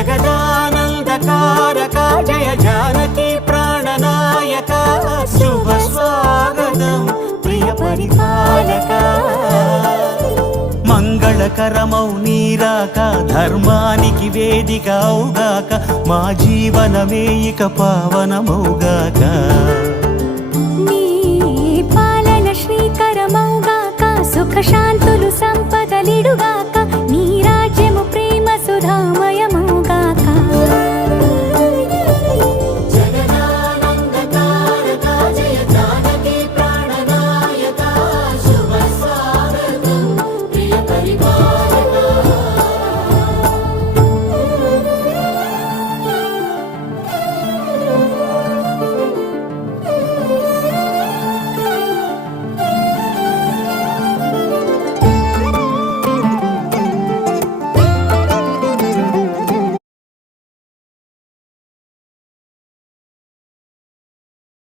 జగదానందకారక జయ జానకి ప్రాణనాయక శుభ స్వాగతం ప్రియ పరిపాలక మంగళకరమౌ నీరాక ధర్మానికి వేదిక అవుగాక మా జీవనమే ఇక పావనమౌగాక నీ పాలన శ్రీకరమౌగాక సుఖ శాంతులు సంపదలిడుగా